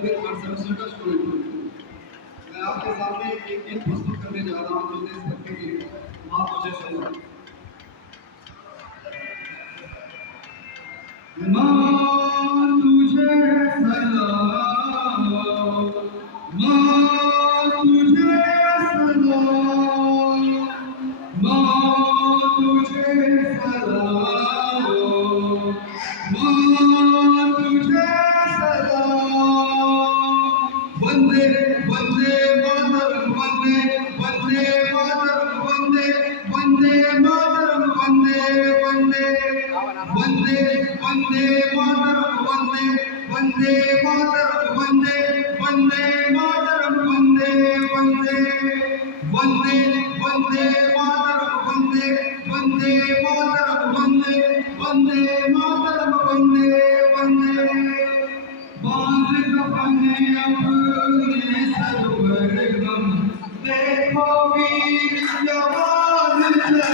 फिर third semester का student हूँ। मैं आपके सामने एक गीत प्रस्तुत करने जा रहा हूँ जो देशभक्ति की माँ तुझे सलाम। माँ तुझे सलाम, माँ तुझे सलाम, माँ तुझे सलाम, माँ तुझे सलाम। वंदे वंदे मातरम, वंदे वंदे मातरम, वंदे वंदे मातरम, वंदे वंदे वंदे वंदे मातरम, वंदे वंदे मातरम, वंदे वंदे मातरम, वंदे वंदे वंदे वंदे मातरम, वंदे वंदे मातरम, वंदे वंदे मातरम, वंदे वंदे। बांध कफने अपने सर पर गम, देखो वीर जवान चले।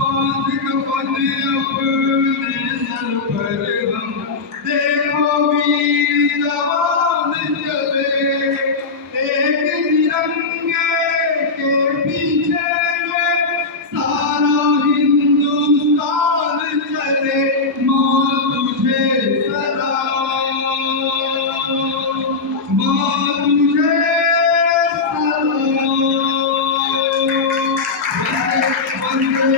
बांध कफने अपने सर पर गम, देखो वीर जवान चले। एक तिरंगे के पीछे में सारा हिंदुस्तान चले। माँ तुझे सलाम, माँ तुझे सलाम। वंदे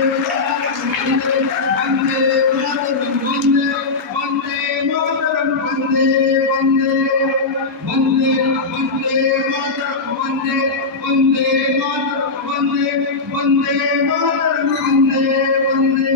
वंदे मातरम, वंदे वंदे मातरम, वंदे वंदे वंदे वंदे मातरम, वंदे वंदे मातरम, वंदे वंदे मातरम, वंदे वंदे।